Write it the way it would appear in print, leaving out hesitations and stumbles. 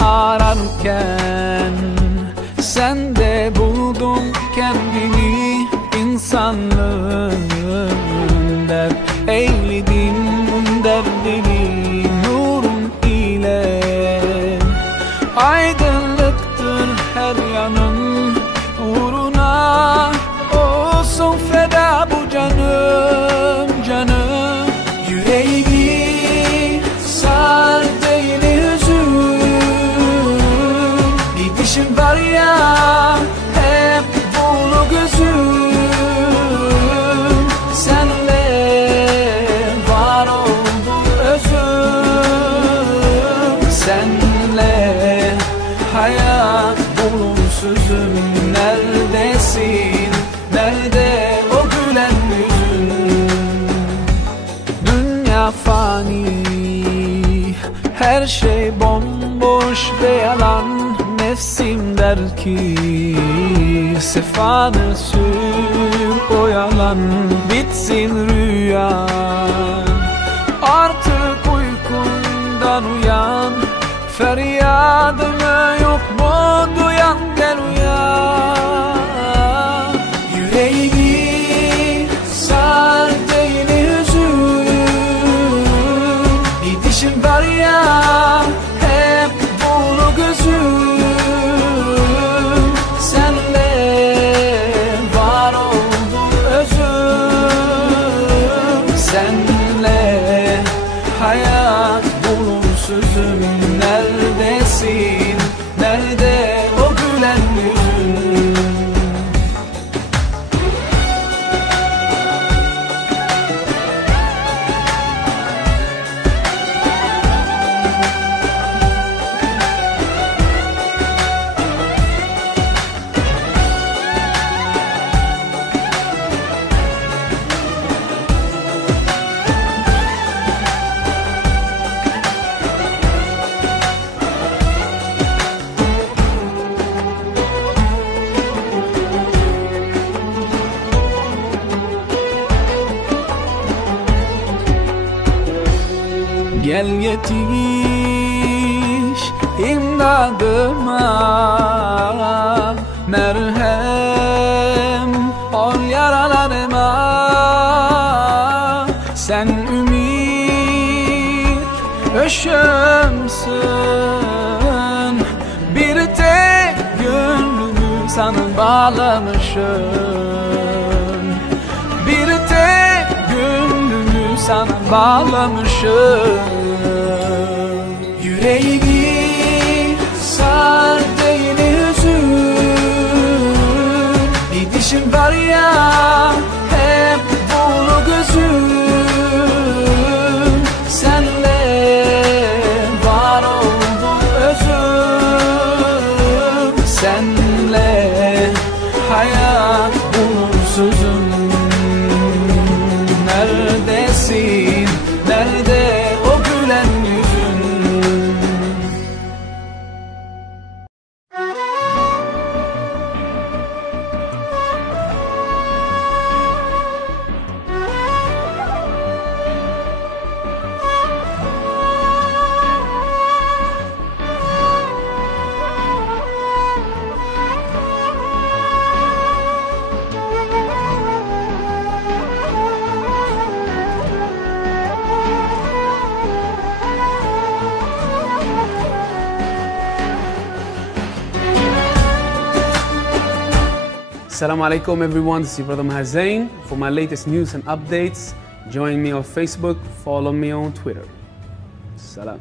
ararken sende buldum kendimi, insanlığın dert eyledim derdini nurun ile. Aydınlıktır her yanım uğruna, olsun feda bu canım canım. Yüreğimi sardı yine hüzün, bir dişim var ya hep bulu gözüm. Senle var oldu özüm, senle hayat bulunsuzum. Neredesin, nerede o gülen yüzün? Dünya fani, her şey bomboş ve yalan. Nefsim der ki sefanı sür o yalan, bitsin rüyan. Artık uykundan uyan, feryadımı yok mu duyan, gel uyan. Yüreğimi sardı yine hüzün, bir dişim var ya hep bulu gözüm. Senle var oldu özüm, senle hayat bulunsuzum. Neredesin, nerede o gülen yüzün? Gel yetiş imdadıma, merhem ol yaralarıma. Sen ümit ışığımsın, bir tek gönlümü sana bağlamışım, bir tek gönlümü sana bağlamışım. Yüreğimi sardı yine hüzün, bir dişim var ya hep bulu gözüm. Senle var oldu özüm, senle hayat bulunsuzum. Neredesin, nerede o gülen yüzün? Assalamu alaikum everyone, this is your brother Maher Zain. For my latest news and updates, join me on Facebook, follow me on Twitter. Salam.